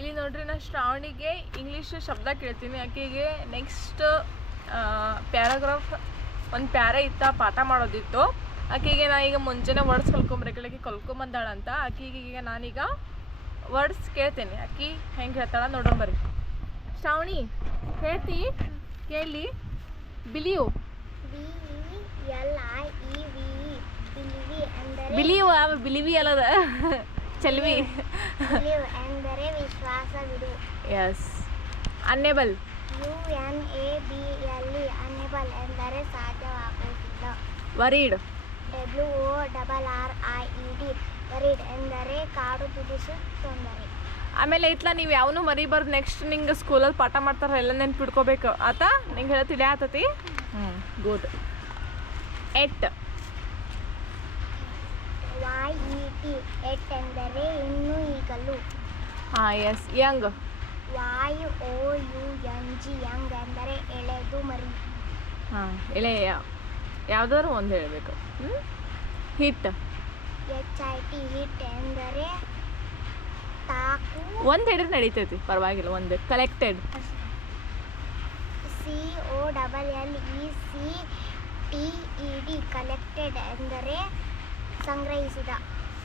ಇಲ್ಲಿ ನೋಡ್ರಿ ನಾ ಶ್ರಾವಣಿಗೆ ಇಂಗ್ಲೀಷ್ ಶಬ್ದ ಕೇಳ್ತೀನಿ. ಆಕೆಗೆ ನೆಕ್ಸ್ಟ್ ಪ್ಯಾರಾಗ್ರಾಫ್ ಒಂದು ಪ್ಯಾರ ಇತ್ತ ಪಾಠ ಮಾಡೋದಿತ್ತು. ಆಕೆಗೆ ನಾ ಈಗ ಮುಂಜಾನೆ ವರ್ಡ್ಸ್ ಕಲ್ಕೊಂಬರಕ್ಕೆ ಕಲ್ಕೊಂಬಂದಾಳಂತ ಆಕೆಗೆ ಈಗ ನಾನೀಗ ವರ್ಡ್ಸ್ ಕೇಳ್ತೇನೆ. ಆಕಿ ಹೆಂಗೆ ಹೇಳ್ತಾಳ ನೋಡೋಣ ಬರ್ರಿ. ಶ್ರಾವಣಿ ಹೇಳ್ತಿ ಕೇಳಿ. ಬಿಲಿಯು ಬಿಲಿಯು ಬಿಲಿವಿ ಅಲ್ಲದ. ಚಲ್ವಿ. ಎಂದರೆ ವಿಶ್ವಾಸವಿದೆ yes unable U N A B L E unable ಎಂದರೆ ಸಾಧ್ಯವಾಗುವುದಿಲ್ಲ. Worried W O double R I E D worried ಎಂದರೆ ಕಾಡು ಬಿಡಿಸು ತೊಂದರೆ. ಆಮೇಲೆ ಇತ್ಲ ನೀವು ಯಾವನು ಮರಿಬಾರ್ದು ನೆಕ್ಸ್ಟ್ ನಿಂಗೆ ಸ್ಕೂಲಲ್ಲಿ ಪಾಠ ಮಾಡ್ತಾರ ಎಲ್ಲ ನೆನ್ಪಿಡ್ಕೋಬೇಕು ಆತ ನಿಂಗೆ ಹೇಳ ತಿಳಿ ಆತತಿ? ಹ್ಞೂ ಗುಡ್ ಎಟ್ ಏಕೆಂದರೆ ಟಿ ಎಟ್ ಎಂದರೆ ಇನ್ನು ಈಗಲೂ ಹಾಂ yes young. Y O U N G young ಎಂದರೆ ಎಳೆದು ಮರಿ. ಹಾಂ ಎಳೆಯ ಯಾವ್ದಾದ್ರು ಒಂದು ಹೇಳಬೇಕು. Hit. H I T hit ಎಂದರೆ ತಾಕು. ಒಂದು ಹಿಡಿದ್ರೆ ನಡೀತೈತಿ ಪರವಾಗಿಲ್ಲ ಒಂದು. Collected C O double L E C T E D collected ಎಂದರೆ ಸಂಗ್ರಹಿಸಿದ.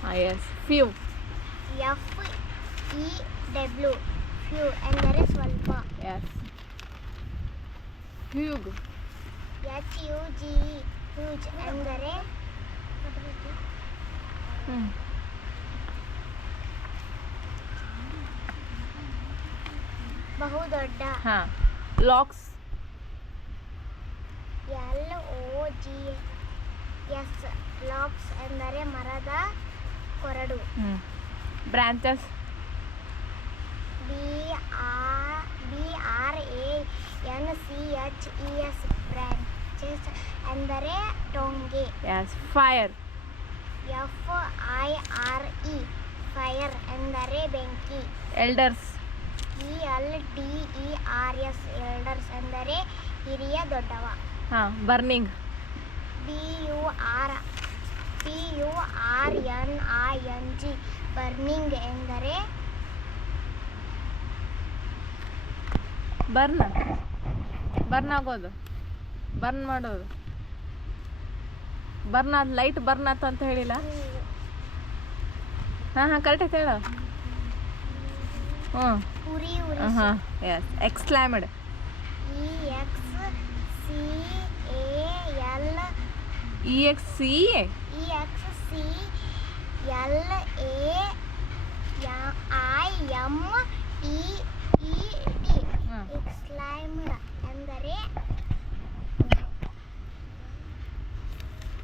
ಹಾಂ yes few F E W few ಎಂದರೆ ಸ್ವಲ್ಪ yes huge H U G huge ಎಂದರೆ ಹ್ಞೂ ಬಹುದೊಡ್ಡ ಹಾಂ logs L O G S logs ಎಂದರೆ ಮರದ ಕೊರಡು. Branches? B R B R A N C H E S branches ಎಂದರೆ ಟೊಂಗೆ yes fire F I R E fire ಎಂದರೆ ಬೆಂಕಿ. Elders E L D E R S elders ಎಂದರೆ ಹಿರಿಯ ದೊಡ್ಡವ. ಹಾಂ burning B U R P U R N I N G burning ಎಂದರೆ? Burn burn ಆಗೋದು. Burn ಮಾಡೋದು. ಬರ್ನ್ ಆದ ಲೈಟ್ ಬರ್ನ್ ಆತು ಅಂತ ಹೇಳಿಲ್ಲ? ಹಾಂ ಹಾಂ ಕರೆಕ್ಟ್ ಐತೆ ಹೇಳು. ಹ್ಞೂ ಹಾಂ yes exclaimed E X C A L E X C X C L A I M E E T exclaimed ಎಂದರೆ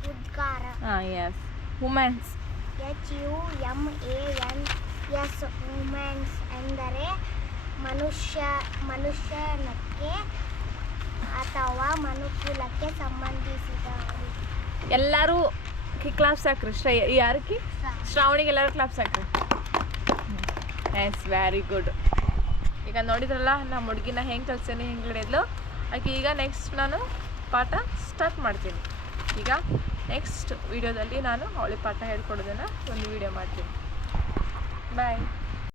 ಉದ್ಗಾರ. Yes humans H U M A N S humans ಎಂದರೆ ಮನುಷ್ಯ ಮನುಷ್ಯನಕ್ಕೆ ಅಥವಾ ಮನುಕುಲಕ್ಕೆ ಸಂಬಂಧಿಸಿದವರು ಎಲ್ಲರೂ ಕ್ಲಾಪ್ಸ್ ಹಾಕ್ರಿ ಶ್ರೈ ಯಾರಕ್ಕೆ? ಶ್ರಾವಣಿಗೆ ಎಲ್ಲರೂ ಕ್ಲಾಪ್ಸ್ ಹಾಕ್ರಿ yes very good ಈಗ ನೋಡಿದ್ರಲ್ಲ, ನಮ್ಮ ಹುಡುಗಿನ ಹೆಂಗೆ ಕಲ್ಸೇನಿ ಹೆಂಗೆ ಹಿಡಿದ್ಲು? ಆಕೆ ಈಗ ನೆಕ್ಸ್ಟ್ ನಾನು ಪಾಠ ಸ್ಟಾರ್ಟ್ ಮಾಡ್ತೀನಿ. ಈಗ ನೆಕ್ಸ್ಟ್ ವಿಡಿಯೋದಲ್ಲಿ ನಾನು ಅವಳಿ ಪಾಠ ಹೇಳ್ಕೊಡೋದನ್ನು ಒಂದು ವಿಡಿಯೋ ಮಾಡ್ತೀನಿ. ಬಾಯ್